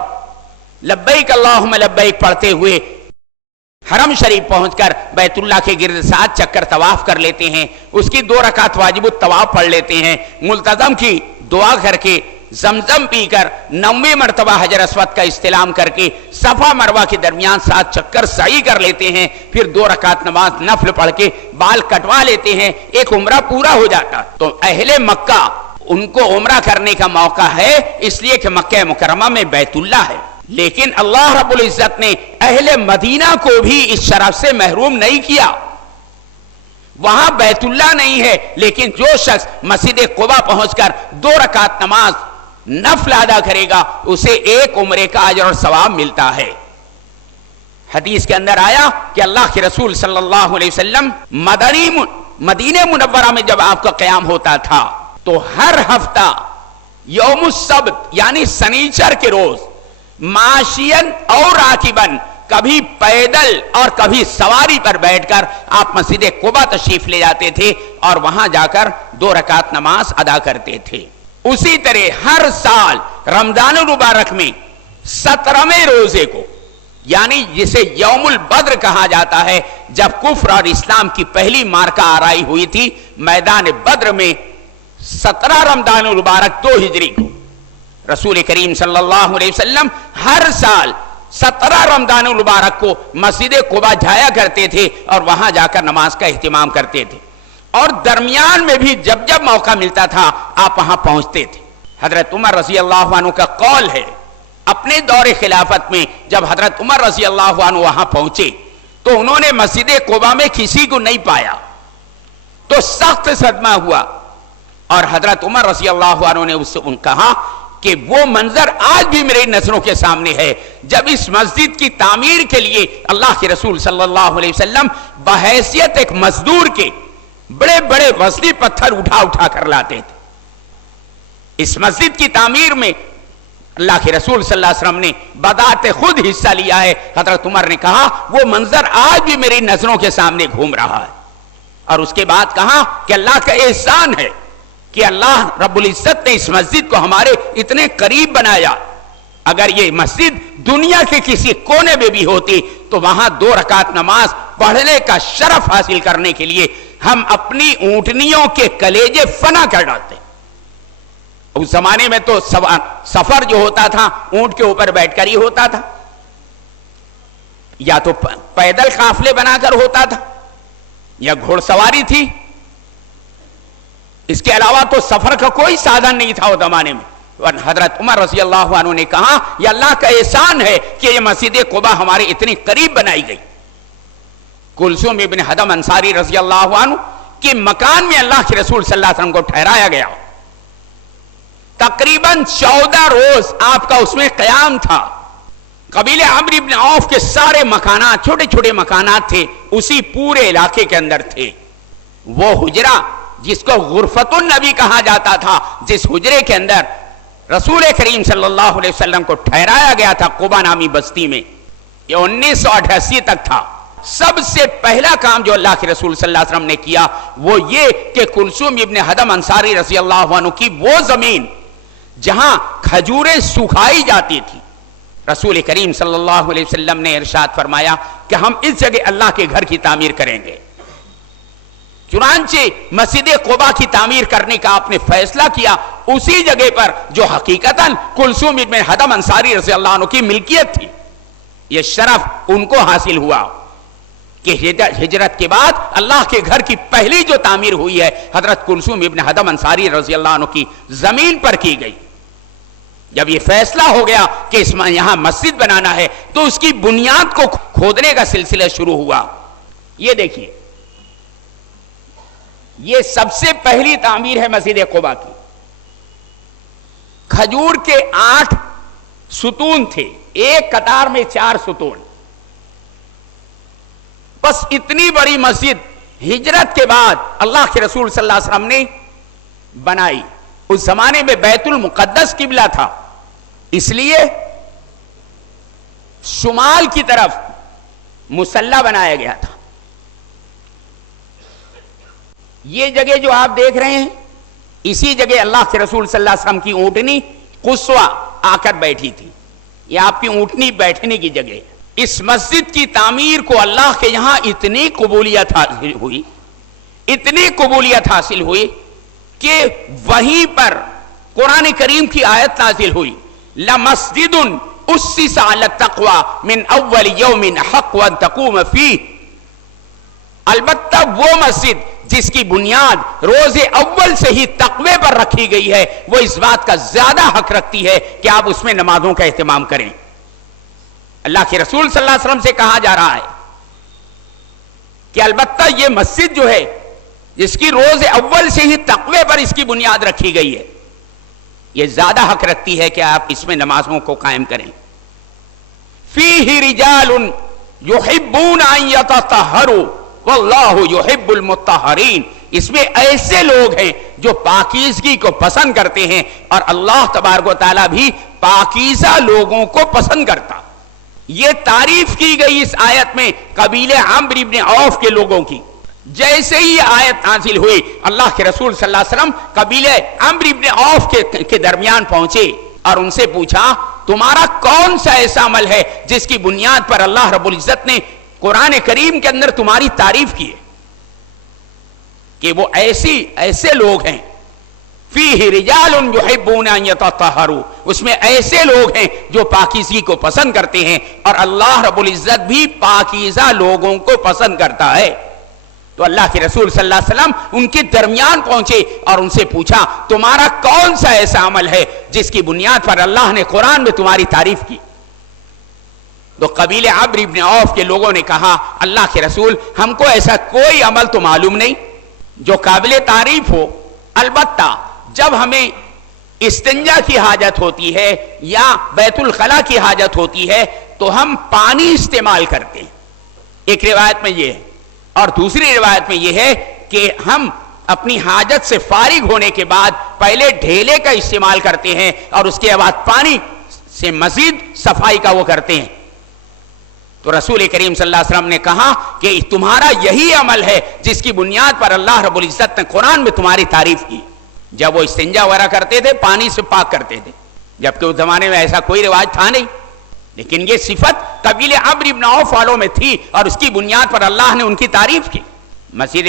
لبیک اللہم لبیک پڑھتے ہوئے حرم شریف پہنچ کر بیت اللہ کے گرد 7 چکر طواف کر لیتے ہیں, اس کی 2 رکعت واجب الطواف پڑھ لیتے ہیں, ملتزم کی دعا کر کے زمزم پی کر 90 مرتبہ حجر اسود کا استلام کر کے صفا مروہ کے درمیان 7 چکر سعی کر لیتے ہیں, پھر 2 رکعت نماز نفل پڑھ کے بال کٹوا لیتے ہیں, ایک عمرہ پورا ہو جاتا. تو اہل مکہ ان کو عمرہ کرنے کا موقع ہے اس لیے کہ مکہ مکرمہ میں بیت اللہ ہے, لیکن اللہ رب العزت نے اہل مدینہ کو بھی اس شرف سے محروم نہیں کیا. وہاں بیت اللہ نہیں ہے لیکن جو شخص مسجد قباء پہنچ کر 2 رکعت نماز نفل ادا کرے گا اسے 1 عمرے کا اجر اور ثواب ملتا ہے. حدیث کے اندر آیا کہ اللہ کے رسول صلی اللہ علیہ وسلم مدینہ منورہ میں جب آپ کا قیام ہوتا تھا تو ہر ہفتہ یوم السبت یعنی سنیچر کے روز ماشین اور راکبن, کبھی پیدل اور کبھی سواری پر بیٹھ کر آپ مسجد قباء تشریف لے جاتے تھے اور وہاں جا کر 2 رکعت نماز ادا کرتے تھے. اسی طرح ہر سال رمضان المبارک میں 17ویں روزے کو یعنی جسے یوم البدر کہا جاتا ہے، جب کفر اور اسلام کی پہلی مارکہ آرائی ہوئی تھی میدان بدر میں 17 رمضان المبارک 2 ہجری کو رسول کریم صلی اللہ علیہ وسلم ہر سال 17 رمضان المبارک کو مسجد قباء جایا کرتے تھے اور وہاں جا کر نماز کا اہتمام کرتے تھے، اور درمیان میں بھی جب جب موقع ملتا تھا آپ وہاں پہنچتے تھے۔ حضرت عمر رضی اللہ عنہ کا قول ہے، اپنے دور خلافت میں جب حضرت عمر رضی اللہ عنہ وہاں پہنچے تو انہوں نے مسجد قباء میں کسی کو نہیں پایا تو سخت صدمہ ہوا، اور حضرت عمر رضی اللہ عنہ نے اس سے کہا کہ وہ منظر آج بھی میری نظروں کے سامنے ہے جب اس مسجد کی تعمیر کے لیے اللہ کے رسول صلی اللہ علیہ وسلم بحیثیت ایک مزدور کے بڑے بڑے وزنی پتھر اٹھا اٹھا کر لاتے تھے۔ اس مسجد کی تعمیر میں اللہ کے رسول صلی اللہ علیہ وسلم نے بذات خود حصہ لیا ہے۔ حضرت عمر نے کہا وہ منظر آج بھی میری نظروں کے سامنے گھوم رہا ہے، اور اس کے بعد کہا کہ اللہ کا احسان ہے کہ اللہ رب العزت نے اس مسجد کو ہمارے اتنے قریب بنایا، اگر یہ مسجد دنیا کے کسی کونے میں بھی ہوتی تو وہاں 2 رکعت نماز پڑھنے کا شرف حاصل کرنے کے لیے ہم اپنی اونٹنیوں کے کلیجے فنا کر ڈالتے۔ اس زمانے میں تو سفر جو ہوتا تھا اونٹ کے اوپر بیٹھ کر ہی ہوتا تھا، یا تو پیدل قافلے بنا کر ہوتا تھا یا گھوڑ سواری تھی، اس کے علاوہ تو سفر کا کوئی سادھن نہیں تھا اس زمانے میں۔ اور حضرت عمر رضی اللہ عنہ نے کہا یہ اللہ کا احسان ہے کہ یہ مسجد قباء ہمارے اتنی قریب بنائی گئی۔ کلثوم ابن حدم انصاری رضی اللہ عنہ کے مکان میں اللہ کے رسول صلی اللہ علیہ وسلم کو ٹھہرایا گیا، تقریباً 14 روز آپ کا اس میں قیام تھا۔ قبیلہ عمرو بن عوف کے سارے مکانات، چھوٹے چھوٹے مکانات تھے، اسی پورے علاقے کے اندر تھے۔ وہ حجرہ جس کو غرفت النبی کہا جاتا تھا، جس حجرے کے اندر رسول کریم صلی اللہ علیہ وسلم کو ٹھہرایا گیا تھا قباء نامی بستی میں، یہ 1988 تک تھا۔ سب سے پہلا کام جو اللہ کے رسول صلی اللہ علیہ وسلم نے کیا وہ یہ کہ کلثوم ابن حدم انصاری رضی اللہ عنہ کی وہ زمین جہاں کھجوریں سکھائی جاتی تھی، رسول کریم صلی اللہ علیہ وسلم نے ارشاد فرمایا کہ ہم اس جگہ اللہ کے گھر کی تعمیر کریں گے۔ چنانچہ مسجد قباء کی تعمیر کرنے کا آپ نے فیصلہ کیا اسی جگہ پر جو حقیقتاً کلثوم ابن حدم انصاری رضی اللہ عنہ کی ملکیت تھی۔ یہ شرف ان کو حاصل ہوا کہ ہجرت کے بعد اللہ کے گھر کی پہلی جو تعمیر ہوئی ہے حضرت کلثوم ابن حدم انصاری رضی اللہ عنہ کی زمین پر کی گئی۔ جب یہ فیصلہ ہو گیا کہ اس میں یہاں مسجد بنانا ہے تو اس کی بنیاد کو کھودنے کا سلسلہ شروع ہوا۔ یہ دیکھیے، یہ سب سے پہلی تعمیر ہے مسجد قباء کی۔ کھجور کے 8 ستون تھے، ایک قطار میں 4 ستون۔ بس اتنی بڑی مسجد ہجرت کے بعد اللہ کے رسول صلی اللہ علیہ وسلم نے بنائی۔ اس زمانے میں بیت المقدس قبلہ تھا، اس لیے شمال کی طرف مصلی بنایا گیا تھا۔ یہ جگہ جو آپ دیکھ رہے ہیں اسی جگہ اللہ کے رسول صلی اللہ علیہ وسلم کی اونٹنی قصوہ آ کر بیٹھی تھی، یہ آپ کی اونٹنی بیٹھنے کی جگہ ہے۔ اس مسجد کی تعمیر کو اللہ کے یہاں اتنی قبولیت حاصل ہوئی، اتنی قبولیت حاصل ہوئی کہ وہیں پر قرآن کریم کی آیت نازل ہوئی، لَمَسْجِدٌ أُسِّسَ عَلَى التَّقْوَى مِنْ أَوَّلِ يَوْمٍ حَقٌّ أَن تَقُومَ فِيهِ۔ البتہ وہ مسجد جس کی بنیاد روز اول سے ہی تقوی پر رکھی گئی ہے وہ اس بات کا زیادہ حق رکھتی ہے کہ آپ اس میں نمازوں کا اہتمام کریں۔ اللہ کے رسول صلی اللہ علیہ وسلم سے کہا جا رہا ہے کہ البتہ یہ مسجد جو ہے جس کی روز اول سے ہی تقوی پر اس کی بنیاد رکھی گئی ہے، یہ زیادہ حق رکھتی ہے کہ آپ اس میں نمازوں کو قائم کریں۔ فیہ رجال یحبون ان یتطہروا واللہ یحب المطہرین، اس میں ایسے لوگ ہیں جو پاکیزگی کو پسند کرتے ہیں اور اللہ تبارک و تعالیٰ بھی پاکیزہ لوگوں کو پسند کرتا۔ یہ تعریف کی گئی اس آیت میں قبیلہ عمرو بن عوف کے لوگوں کی۔ جیسے ہی یہ آیت نازل ہوئی اللہ کے رسول صلی اللہ علیہ وسلم قبیلہ عمرو بن عوف کے درمیان پہنچے اور ان سے پوچھا تمہارا کون سا ایسا عمل ہے جس کی بنیاد پر اللہ رب العزت نے قرآن کریم کے اندر تمہاری تعریف کی ہے کہ وہ ایسے لوگ ہیں فیہ رجال یحبون ان یتطہروا، اس میں ایسے لوگ ہیں جو پاکیزگی کو پسند کرتے ہیں، اور اللہ رب العزت بھی پاکیزہ لوگوں کو پسند کرتا ہے۔ تو اللہ کے رسول صلی اللہ علیہ وسلم ان کے درمیان پہنچے اور ان سے پوچھا تمہارا کون سا ایسا عمل ہے جس کی بنیاد پر اللہ نے قرآن میں تمہاری تعریف کی؟ تو قبیلے عمرو بن عوف کے لوگوں نے کہا اللہ کے رسول ہم کو ایسا کوئی عمل تو معلوم نہیں جو قابل تعریف ہو، البتہ جب ہمیں استنجا کی حاجت ہوتی ہے یا بیت الخلا کی حاجت ہوتی ہے تو ہم پانی استعمال کرتے ہیں، ایک روایت میں یہ ہے، اور دوسری روایت میں یہ ہے کہ ہم اپنی حاجت سے فارغ ہونے کے بعد پہلے ڈھیلے کا استعمال کرتے ہیں اور اس کے بعد پانی سے مزید صفائی کا وہ کرتے ہیں۔ تو رسول کریم صلی اللہ علیہ وسلم نے کہا کہ تمہارا یہی عمل ہے جس کی بنیاد پر اللہ رب العزت نے قرآن میں تمہاری تعریف کی۔ جب وہ استنجا وغیرہ کرتے تھے پانی سے پاک کرتے تھے، جبکہ اس زمانے میں ایسا کوئی رواج تھا نہیں، لیکن یہ صفت قبیل عمرو بن عوف والوں میں تھی اور اس کی بنیاد پر اللہ نے ان کی تعریف کی۔ مسجد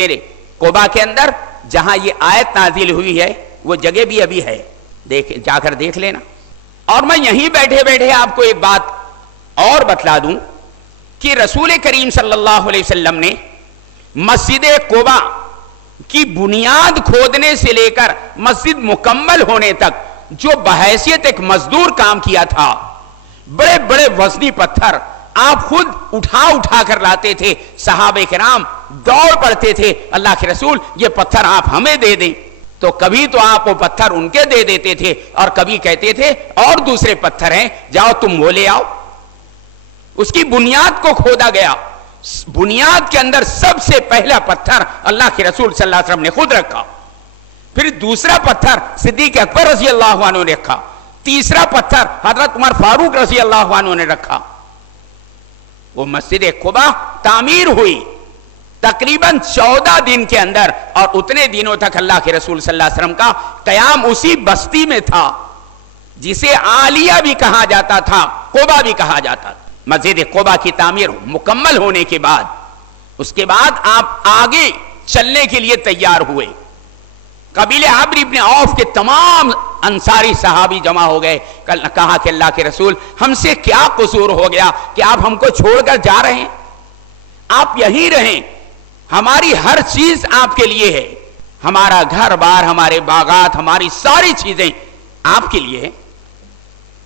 قباء کے اندر جہاں یہ آیت نازل ہوئی ہے وہ جگہ بھی ابھی ہے، جا کر دیکھ لینا۔ اور میں یہیں بیٹھے بیٹھے آپ کو ایک بات اور بتلا دوں کہ رسول کریم صلی اللہ علیہ وسلم نے مسجد قباء کی بنیاد کھودنے سے لے کر مسجد مکمل ہونے تک جو بحیثیت ایک مزدور کام کیا تھا، بڑے بڑے وزنی پتھر آپ خود اٹھا کر لاتے تھے، صحابہ کرام دوڑ پڑتے تھے اللہ کے رسول یہ پتھر آپ ہمیں دے دیں، تو کبھی تو آپ وہ پتھر ان کے دے دیتے تھے اور کبھی کہتے تھے اور دوسرے پتھر ہیں جاؤ تم وہ لے آؤ۔ اس کی بنیاد کو کھودا گیا، بنیاد کے اندر سب سے پہلا پتھر اللہ کے رسول صلی اللہ علیہ وسلم نے خود رکھا، پھر دوسرا پتھر صدیق اکبر رضی اللہ عنہ نے رکھا، تیسرا پتھر حضرت عمر فاروق رضی اللہ عنہ نے رکھا۔ وہ مسجد قباء تعمیر ہوئی تقریباً 14 دن کے اندر، اور اتنے دنوں تک اللہ کے رسول صلی اللہ علیہ وسلم کا قیام اسی بستی میں تھا جسے عالیہ بھی کہا جاتا تھا، قباء بھی کہا جاتا تھا۔ مسجد قباء کی تعمیر مکمل ہونے کے بعد اس کے بعد آپ آگے چلنے کے لیے تیار ہوئے۔ قبیلے عمرو بن عوف کے تمام انصاری صحابی جمع ہو گئے، کہا کہ اللہ کے رسول ہم سے کیا قصور ہو گیا کہ آپ ہم کو چھوڑ کر جا رہے ہیں؟ آپ یہیں رہیں، ہماری ہر چیز آپ کے لیے ہے، ہمارا گھر بار، ہمارے باغات، ہماری ساری چیزیں آپ کے لیے ہیں،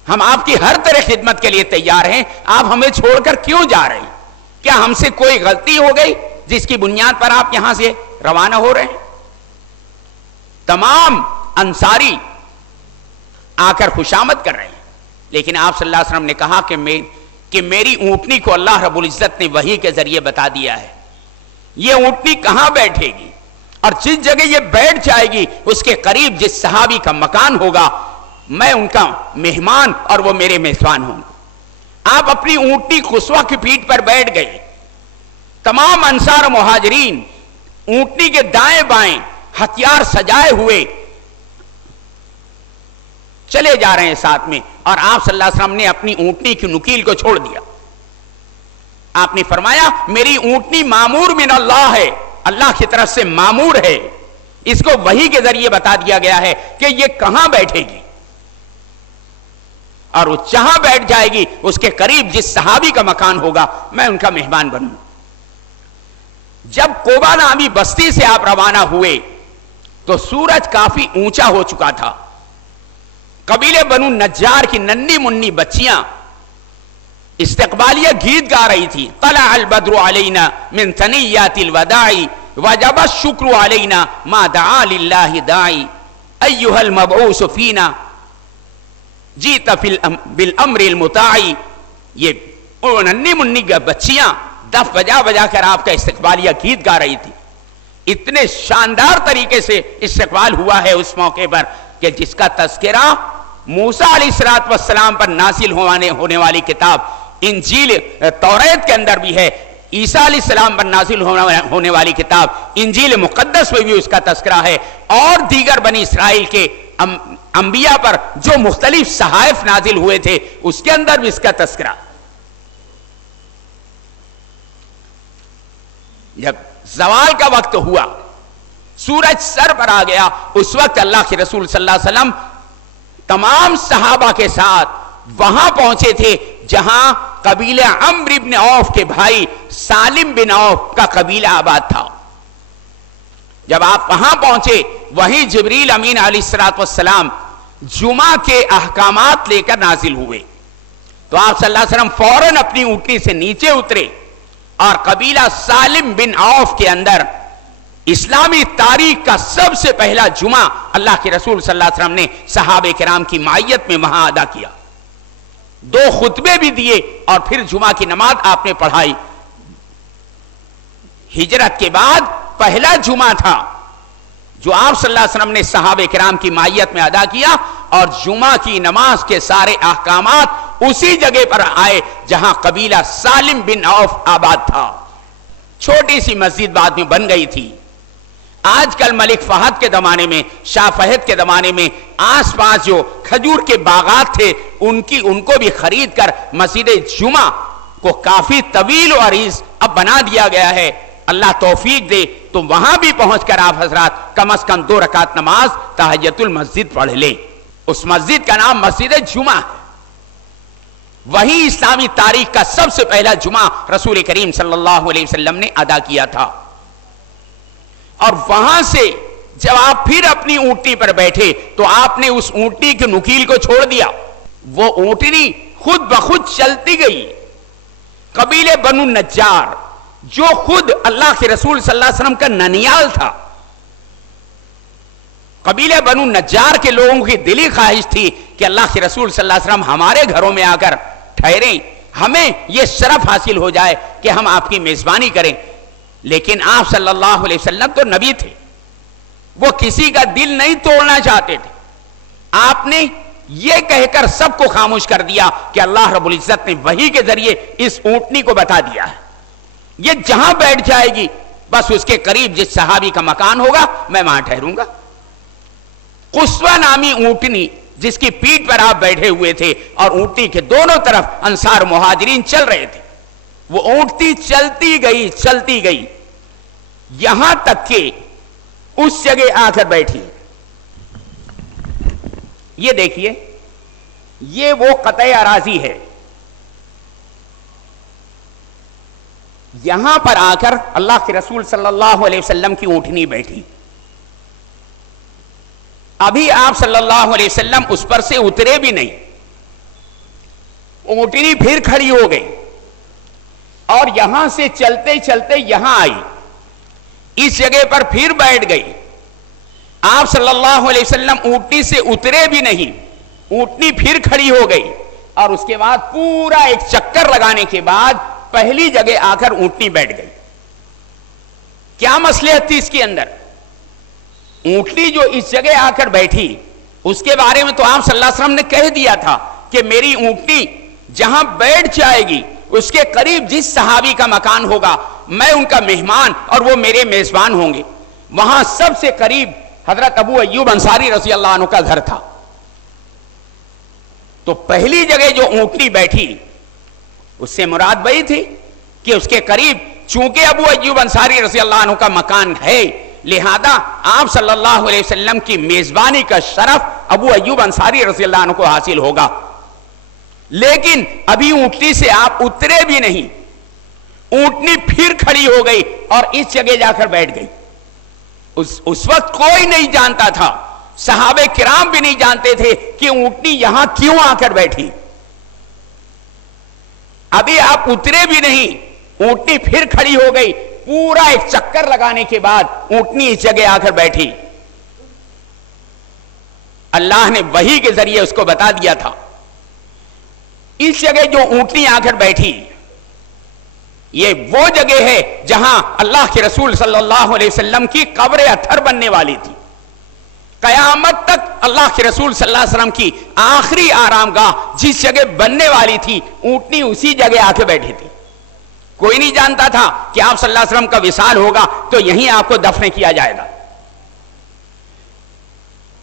ہم آپ کی ہر طرح خدمت کے لیے تیار ہیں، آپ ہمیں چھوڑ کر کیوں جا رہے ہیں؟ کیا ہم سے کوئی غلطی ہو گئی جس کی بنیاد پر آپ یہاں سے روانہ ہو رہے ہیں؟ تمام انصاری آ کر خوشامد کر رہے ہیں، لیکن آپ صلی اللہ علیہ وسلم نے کہا کہ میری اونٹنی کو اللہ رب العزت نے وحی کے ذریعے بتا دیا ہے، یہ اونٹنی کہاں بیٹھے گی، اور جس جگہ یہ بیٹھ جائے گی اس کے قریب جس صحابی کا مکان ہوگا میں ان کا مہمان اور وہ میرے میزبان ہوں گے۔ آپ اپنی اونٹنی قصوہ کی پیٹھ پر بیٹھ گئے، تمام انصار و مہاجرین اونٹنی کے دائیں بائیں ہتھیار سجائے ہوئے چلے جا رہے ہیں ساتھ میں، اور آپ صلی اللہ علیہ وسلم نے اپنی اونٹنی کی نکیل کو چھوڑ دیا۔ آپ نے فرمایا میری اونٹنی مامور من اللہ ہے، اللہ کی طرف سے مامور ہے، اس کو وحی کے ذریعے بتا دیا گیا ہے کہ یہ کہاں بیٹھے گی، اور وہ جہاں بیٹھ جائے گی اس کے قریب جس صحابی کا مکان ہوگا میں ان کا مہمان بنوں۔ جب قباء نامی بستی سے آپ روانہ ہوئے تو سورج کافی اونچا ہو چکا تھا، قبیلے بنو نجار کی ننھی منی بچیاں استقبالیہ گیت گا رہی تھی، طلع البدر علینا من ثنیات الوداع وجب الشکر علینا ما دعا للہ داعی ایہا المبعوث فینا جیت بالامر المطاعی۔ یہ ننھی منی بچیاں دف بجا بجا کر آپ کا استقبالیہ گیت گا رہی تھی، اتنے شاندار طریقے سے استقبال ہوا ہے اس موقع پر کہ جس کا تذکرہ موسیٰ علیہ السلام پر نازل ہونے والی کتاب انجیل توریت کے اندر بھی ہے، عیسیٰ علیہ السلام پر نازل ہونے والی کتاب انجیل مقدس میں بھی اس کا تذکرہ ہے، اور دیگر بنی اسرائیل کے انبیاء پر جو مختلف صحائف نازل ہوئے تھے اس کے اندر بھی اس کا تذکرہ. جب زوال کا وقت ہوا، سورج سر پر آ گیا، اس وقت اللہ کے رسول صلی اللہ علیہ وسلم تمام صحابہ کے ساتھ وہاں پہنچے تھے جہاں قبیلہ عمرو بن عوف کے بھائی سالم بن عوف کا قبیلہ آباد تھا. جب آپ وہاں پہنچے وہیں جبریل امین علیہ الصلوۃ والسلام جمعہ کے احکامات لے کر نازل ہوئے. تو آپ صلی اللہ علیہ وسلم فوراً اپنی اونٹنی سے نیچے اترے اور قبیلہ سالم بن عوف کے اندر اسلامی تاریخ کا سب سے پہلا جمعہ اللہ کے رسول صلی اللہ علیہ وسلم نے صحابہ کرام کی معیت میں وہاں ادا کیا. 2 خطبے بھی دیے اور پھر جمعہ کی نماز آپ نے پڑھائی. ہجرت کے بعد پہلا جمعہ تھا جو آپ صلی اللہ علیہ وسلم نے صحابہ کرام کی معیت میں ادا کیا، اور جمعہ کی نماز کے سارے احکامات اسی جگہ پر آئے جہاں قبیلہ سالم بن عوف آباد تھا. چھوٹی سی مسجد بعد میں بن گئی تھی. آج کل ملک فہد کے زمانے میں، شاہ فہد کے زمانے میں آس پاس جو کھجور کے باغات تھے ان کو بھی خرید کر مسجد جمعہ کو کافی طویل و عریض اب بنا دیا گیا ہے. اللہ توفیق دے تو وہاں بھی پہنچ کر آپ حضرات کم از کم 2 رکعت نماز تحیۃ المسجد پڑھ لیں. اس مسجد کا نام مسجد جمعہ ہے. وہی اسلامی تاریخ کا سب سے پہلا جمعہ رسول کریم صلی اللہ علیہ وسلم نے ادا کیا تھا. اور وہاں سے جب آپ پھر اپنی اونٹنی پر بیٹھے تو آپ نے اس اونٹنی کی نکیل کو چھوڑ دیا. وہ اونٹنی خود بخود چلتی گئی. قبیلے بنو نجار جو خود اللہ کے رسول صلی اللہ علیہ وسلم کا ننیال تھا، قبیلے بنو نجار کے لوگوں کی دلی خواہش تھی کہ اللہ کے رسول صلی اللہ علیہ وسلم ہمارے گھروں میں آ کر ٹھہریں، ہمیں یہ شرف حاصل ہو جائے کہ ہم آپ کی میزبانی کریں. لیکن آپ صلی اللہ علیہ وسلم تو نبی تھے، وہ کسی کا دل نہیں توڑنا چاہتے تھے. آپ نے یہ کہہ کر سب کو خاموش کر دیا کہ اللہ رب العزت نے وحی کے ذریعے اس اونٹنی کو بتا دیا ہے، یہ جہاں بیٹھ جائے گی بس اس کے قریب جس صحابی کا مکان ہوگا میں وہاں ٹھہروں گا. قصوہ نامی اونٹنی جس کی پیٹھ پر آپ بیٹھے ہوئے تھے اور اونٹنی کے دونوں طرف انصار مہاجرین چل رہے تھے، وہ اونٹنی چلتی گئی یہاں تک کہ اس جگہ آ کر بیٹھی. یہ دیکھیے، یہ وہ قطع اراضی ہے. یہاں پر آ کر اللہ کے رسول صلی اللہ علیہ وسلم کی اونٹنی بیٹھی. ابھی آپ صلی اللہ علیہ وسلم اس پر سے اترے بھی نہیں، اونٹنی پھر کھڑی ہو گئی اور یہاں سے چلتے چلتے یہاں آئی، اس جگہ پر پھر بیٹھ گئی. آپ صلی اللہ علیہ وسلم اونٹنی سے اترے بھی نہیں، اونٹنی پھر کھڑی ہو گئی اور اس کے بعد پورا ایک چکر لگانے کے بعد پہلی جگہ آ کر اونٹنی بیٹھ گئی. کیا مصلحت تھی اس کے اندر؟ اونٹنی جو اس جگہ آ کر بیٹھی اس کے بارے میں تو آپ صلی اللہ علیہ وسلم نے کہہ دیا تھا کہ میری اونٹنی جہاں بیٹھ جائے گی اس کے قریب جس صحابی کا مکان ہوگا میں ان کا مہمان اور وہ میرے میزبان ہوں گے. وہاں سب سے قریب حضرت ابو ایوب انصاری رضی اللہ عنہ کا گھر تھا. تو پہلی جگہ جو اونٹنی بیٹھی اس سے مراد وہی تھی کہ اس کے قریب چونکہ ابو ایوب انصاری رضی اللہ عنہ کا مکان ہے، لہذا آپ صلی اللہ علیہ وسلم کی میزبانی کا شرف ابو ایوب انصاری رضی اللہ عنہ کو حاصل ہوگا. لیکن ابھی اونٹنی سے آپ اترے بھی نہیں، اونٹنی پھر کھڑی ہو گئی اور اس جگہ جا کر بیٹھ گئی. اس وقت کوئی نہیں جانتا تھا، صحابہ کرام بھی نہیں جانتے تھے کہ اونٹنی یہاں کیوں آ کر بیٹھی. ابھی آپ اترے بھی نہیں، اونٹنی پھر کھڑی ہو گئی، پورا ایک چکر لگانے کے بعد اونٹنی اس جگہ آ کر بیٹھی. اللہ نے وحی کے ذریعے اس کو بتا دیا تھا. اس جگہ جو اونٹنی آ کر بیٹھی یہ وہ جگہ ہے جہاں اللہ کے رسول صلی اللہ علیہ وسلم کی قبر اطہر بننے والی تھی. قیامت تک اللہ کے رسول صلی اللہ علیہ وسلم کی آخری آرام گاہ جس جگہ بننے والی تھی اونٹنی اسی جگہ آ کے بیٹھی تھی. کوئی نہیں جانتا تھا کہ آپ صلی اللہ علیہ وسلم کا وصال ہوگا تو یہیں آپ کو دفن کیا جائے گا.